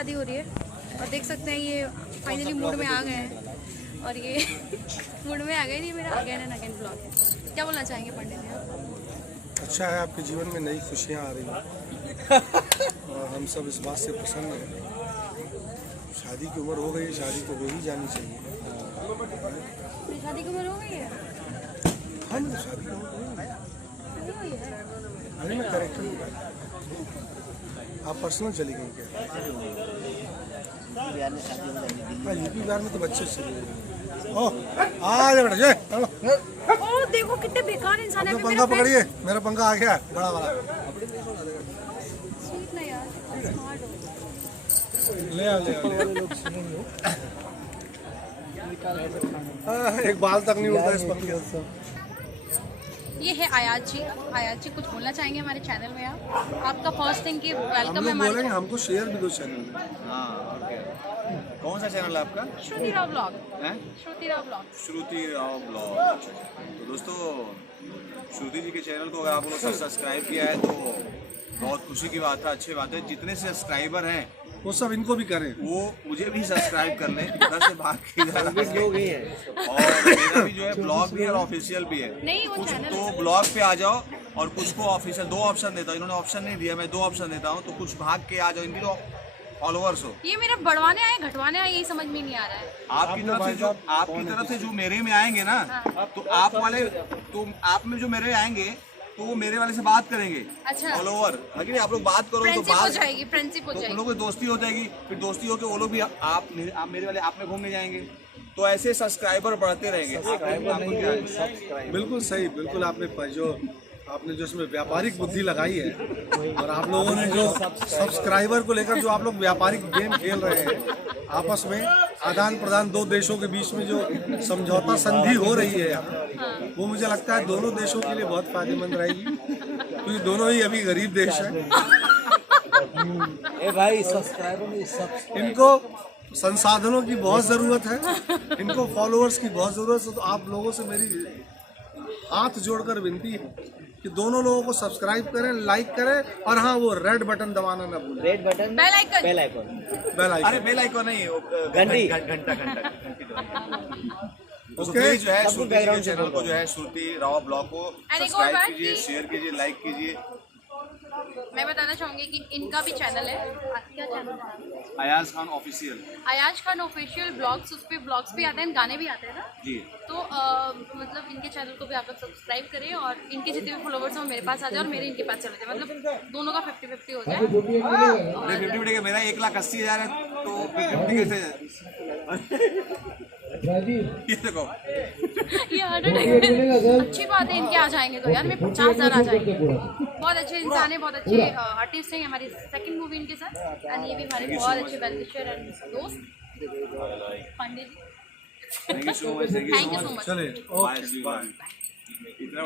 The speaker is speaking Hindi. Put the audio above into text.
शादी हो रही है और देख सकते हैं ये फाइनली मूड में आ गए हैं और ये मूड में आ गए। नहीं, मेरा अगेन एंड अगेन ब्लॉग है। क्या बोलना चाहेंगे पंडित जी आप? अच्छा है, आपके जीवन में नई खुशियाँ आ रही हैं और हम सब इस बात से प्रसन्न हैं। शादी की उम्र हो गई, शादी तो हो ही जानी चाहिए। शादी की उम्र हो गई है? हाँ, मतलब शादी की उम्र हो गई है। अरे मैं करेक्टर आप पर्सनल चली गई क्या? हाँ, यूपी बिहार में तो बच्चे चले गए। ओह, आ जा बेटा, ये ओ देखो कितने बेकार इंसान है। अपना पंखा पकड़िए, मेरा पंखा आ गया बड़ा वाला। स्वीट ना यार, स्मार्ट हो। ले आओ। एक बाल तक नहीं उड़ता इस पंखे से। ये है आयाज जी। आयाज जी कुछ बोलना चाहेंगे हमारे चैनल में आप? आपका फर्स्ट थिंग की वेलकम है हमारे बोलेंगे, हमको शेयर भी दो चैनल में। हाँ, कौन सा चैनल है आपका? श्रुति राव ब्लॉग। हैं? श्रुति राव ब्लॉग। श्रुति राव ब्लॉग। तो दोस्तों, श्रुति जी के चैनल को अगर आप लोगों ने सब्सक्राइब किया है तो बहुत खुशी की बात है, अच्छी बात है। जितने सब्सक्राइबर हैं वो सब इनको भी करें, वो मुझे भी सब्सक्राइब कर लें। इधर से भाग के इधर आ गए। और मेरा भी जो है ब्लॉग भी है और ऑफिशियल भी है। नहीं, वो कुछ चैनल तो ब्लॉग पे आ जाओ और कुछ को ऑफिशियल। दो ऑप्शन देता हूँ, इन्होंने ऑप्शन नहीं दिया, मैं दो ऑप्शन देता हूँ। तो कुछ भाग के आ जाओ, इनकी तो फॉलोअर्स हो। ये मेरा बढ़वाने आए घटवाने आए, यही समझ में नहीं आ रहा है। आपकी तरफ से जो मेरे में आएंगे ना, तो आप वाले, तो आप में जो मेरे आएंगे तो वो मेरे वाले से बात करेंगे। अच्छा, फॉलोवर अगर आप लोग बात करो तो फ्रेंडशिप हो बात जाएगी, फ्रेंडशिप हो तो उन जाएगी। लोगों की दोस्ती हो जाएगी। फिर दोस्ती होकर वो लोग भी आप मेरे वाले आप में घूमने जाएंगे। तो ऐसे सब्सक्राइबर बढ़ते रहेंगे। बिल्कुल सही, बिल्कुल आपने जो इसमें व्यापारिक बुद्धि लगाई है और आप लोगों ने जो सब्सक्राइबर को लेकर जो आप लोग व्यापारिक गेम खेल रहे हैं, आपस में आदान प्रदान, दो देशों के बीच में जो समझौता संधि हो रही है वो मुझे लगता है दोनों देशों के लिए बहुत फायदेमंद रहेगी, क्योंकि दोनों ही अभी गरीब देश हैं। भाई सब्सक्राइबर इनको संसाधनों की बहुत ज़रूरत है, इनको फॉलोअर्स की बहुत ज़रूरत है। तो आप लोगों से मेरी हाथ जोड़कर विनती है कि दोनों लोगों को सब्सक्राइब करें, लाइक करें और हाँ, वो रेड बटन दबाना ना भूलें। Red button, bell icon. Bell icon, bell icon. अरे बेल आइकन नहीं, घंटी। घंटा। तो प्लीज जो है श्रुति जी के चैनल को जो है श्रुति राव ब्लॉग को सब्सक्राइब कीजिए, शेयर कीजिए, लाइक कीजिए। मैं बताना चाहूंगी कि इनका भी चैनल है। क्या चैनल है? Ayaz Khan official. Ayaz Khan official blogs, उस पे ब्लॉग्स भी आते हैं, गाने भी आते हैं ना जी। तो मतलब इनके चैनल को भी आप लोग सब्सक्राइब करें और इनके जितने भी फॉलोवर्स हैं वो मेरे पास आ जाए और मेरे इनके पास चले जाए, मतलब दोनों का 50-50 हो जाए। 50 का मेरा 1,80,000 है तो 50 कैसे? ये देखो, ये अच्छी बात है, इनके आ जाएंगे तो यार मैं 50,000 आ जाएंगे। बहुत अच्छे इंसान है, बहुत अच्छे आर्टिस्ट हैं। हमारी सेकंड मूवी इनके साथ एंड ये भी हमारे बहुत अच्छे वेलविशर एंड दोस्त Pandit ji. Thank you so much. Thank you so much. चलिए, ओके, बाय। इतना